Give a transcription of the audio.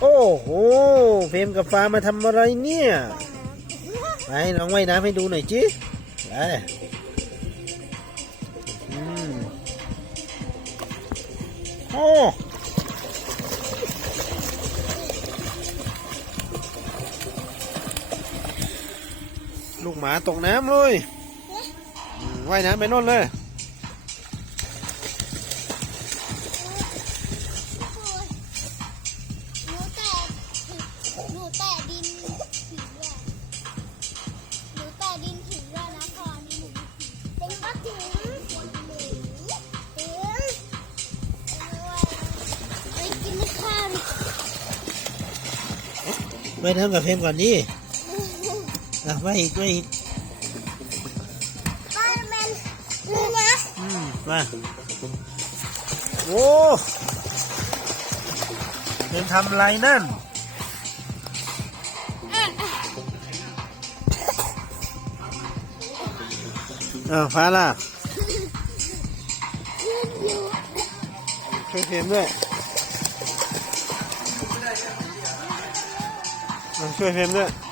โอ้โหเฟมกับฟ้ามาทำอะไรเนี่ย ไปลองว่ายน้ำให้ดูหน่อยจิไปโอ้ลูกหมาตกน้ำเลยว่ายน้ำไปโน่นเลย นูแตะดินถึงด้วยหนูแตะดินถึงด้วยนะพอนี่หนูเป็นก็ถึงถึงไปกินข้าวว่ายน้ำกับเฟรมก่อนดิอะว่ายอีกว่ายอีกป้าแมนนี่นะอืมมาโอ้เป็นทำอะไรนั่น อ้าวฟ้าล่ะยืนอ